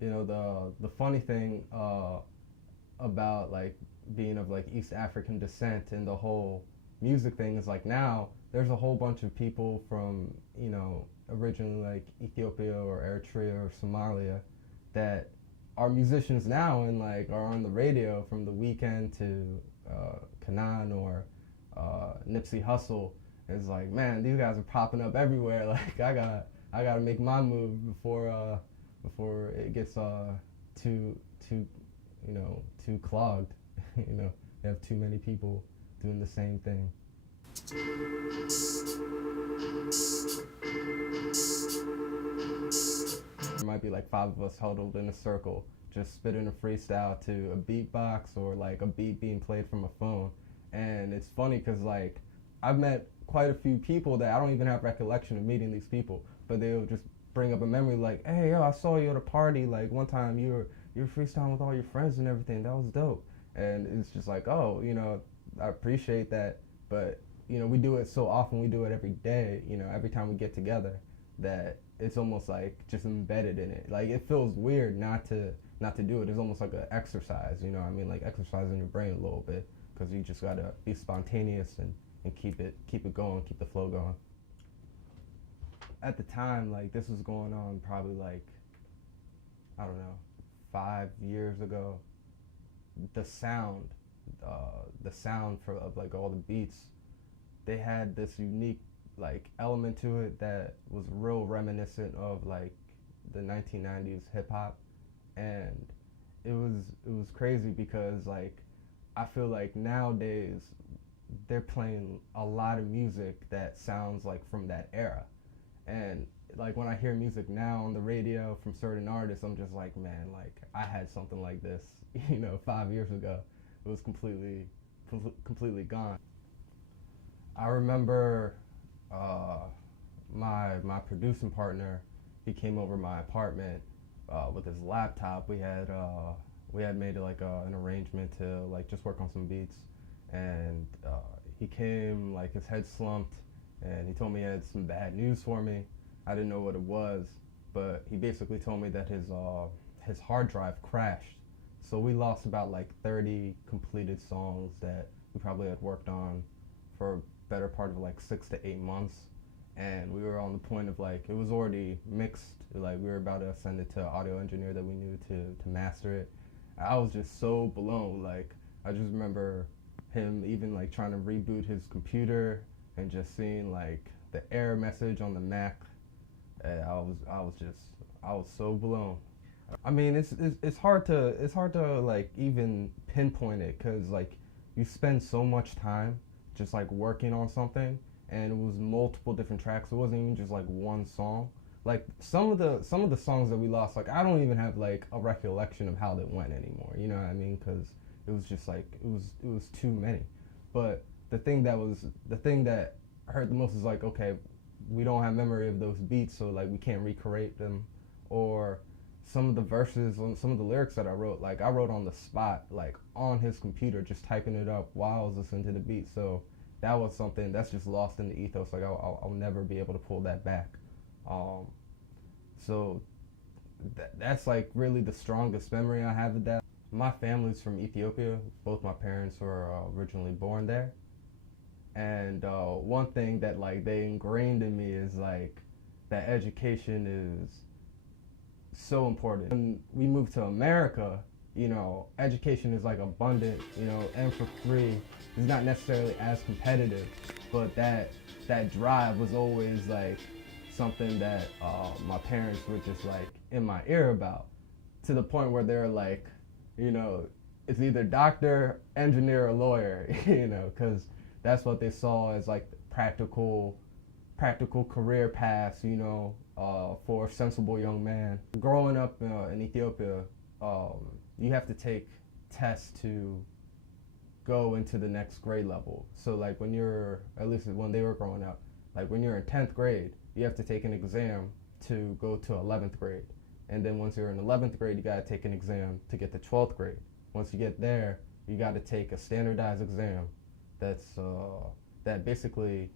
You know, the funny thing about like being of like East African descent and the whole music thing is like now there's a whole bunch of people from, you know, originally like Ethiopia or Eritrea or Somalia that are musicians now and like are on the radio, from The Weeknd to Kanan or Nipsey Hussle. It's like, man, these guys are popping up everywhere. Like I gotta make my move before it gets too you know, too clogged. You know, you have too many people doing the same thing. There might be like five of us huddled in a circle, just spitting a freestyle to a beatbox or like a beat being played from a phone. And it's funny because like I've met quite a few people that I don't even have recollection of meeting these people, but they'll just bring up a memory like, hey, yo, I saw you at a party. Like one time you were freestyling with all your friends and everything. That was dope. And it's just like, oh, you know, I appreciate that, but you know, we do it so often. We do it every day. You know, every time we get together, that it's almost like just embedded in it. Like it feels weird not to do it. It's almost like an exercise. You know, what I mean, like exercising your brain a little bit, because you just gotta be spontaneous and keep it going, keep the flow going. At the time, like this was going on probably like, I don't know, 5 years ago. The sound, the sound for of like all the beats, they had this unique like element to it that was real reminiscent of like the 1990s hip hop, and it was crazy because like I feel like nowadays they're playing a lot of music that sounds like from that era, and like when I hear music now on the radio from certain artists, I'm just like, man, like I had something like this, you know, 5 years ago. It was completely gone. I remember my producing partner. He came over my apartment with his laptop. We had made like an arrangement to like just work on some beats, and he came like his head slumped, and he told me he had some bad news for me. I didn't know what it was, but he basically told me that his hard drive crashed. So we lost about like 30 completed songs that we probably had worked on for a better part of like 6 to 8 months. And we were on the point of like, it was already mixed. Like we were about to send it to an audio engineer that we knew to master it. I was just so blown. Like I just remember him even like trying to reboot his computer and just seeing like the error message on the Mac. And I was so blown. I mean, it's hard to like even pinpoint it, because like you spend so much time just like working on something, and it was multiple different tracks. It wasn't even just like one song. Like some of the songs that we lost, like I don't even have like a recollection of how they went anymore. You know what I mean? Because it was just like it was too many. But the thing that hurt the most is like, okay, we don't have memory of those beats, so like we can't recreate them. Or some of the verses on some of the lyrics that I wrote, like I wrote on the spot, like on his computer, just typing it up while I was listening to the beat. So that was something that's just lost in the ethos. Like I'll never be able to pull that back. Um, so that's like really the strongest memory I have of that. My family's from Ethiopia. Both my parents were originally born there. And one thing that like they ingrained in me is like that education is so important. When we moved to America, you know, education is like abundant, you know, and for free. It's not necessarily as competitive, but that drive was always like something that my parents were just like in my ear about, to the point where they're like, you know, it's either doctor, engineer, or lawyer, you know, because that's what they saw as like practical career paths, you know, for a sensible young man. Growing up in Ethiopia, you have to take tests to go into the next grade level. So like when you're, at least when they were growing up, like when you're in 10th grade, you have to take an exam to go to 11th grade. And then once you're in 11th grade, you gotta take an exam to get to 12th grade. Once you get there, you gotta take a standardized exam that basically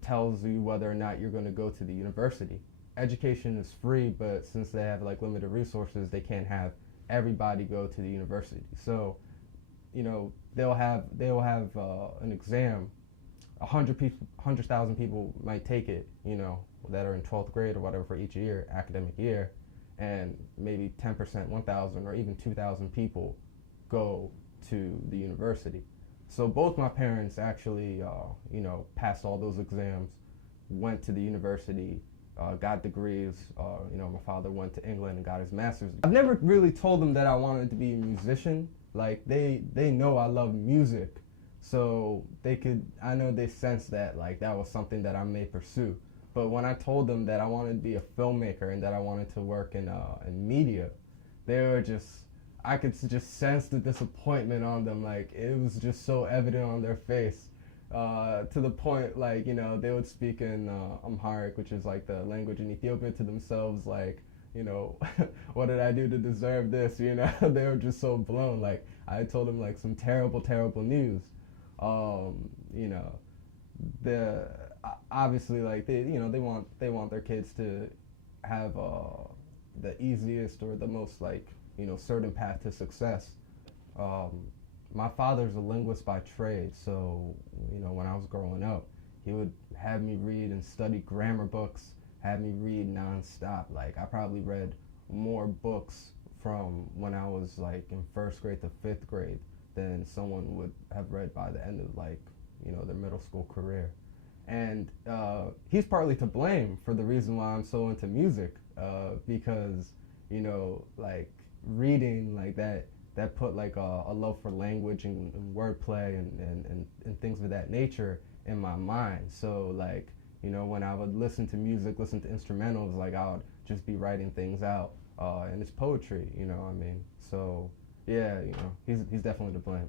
tells you whether or not you're gonna go to the university. education is free, but since they have like limited resources, they can't have everybody go to the university. So, you know, they'll have an exam. 100,000 people might take it, you know, that are in 12th grade or whatever for each year, academic year, and maybe 10%, 1,000 or even 2,000 people go to the university. So both my parents actually, you know, passed all those exams, went to the university, got degrees. You know, my father went to England and got his master's. I've never really told them that I wanted to be a musician. Like they know I love music, so I know they sense that like that was something that I may pursue. But when I told them that I wanted to be a filmmaker and that I wanted to work in media, they were just, I could just sense the disappointment on them. Like it was just so evident on their face, to the point like, you know, they would speak in Amharic, which is like the language in Ethiopia, to themselves like, you know, what did I do to deserve this? You know, they were just so blown. Like I told them like some terrible, terrible news. You know, the obviously like you know, they want their kids to have the easiest or the most like, you know, certain path to success. My father's a linguist by trade, so you know, when I was growing up, he would have me read and study grammar books, have me read nonstop. Like I probably read more books from when I was like in first grade to fifth grade than someone would have read by the end of like, you know, their middle school career. And he's partly to blame for the reason why I'm so into music, because, you know, like reading like that put like a love for language and wordplay and things of that nature in my mind. So like, you know, when I would listen to music, listen to instrumentals, like I would just be writing things out, and it's poetry, you know what I mean? So yeah, you know, he's definitely to blame.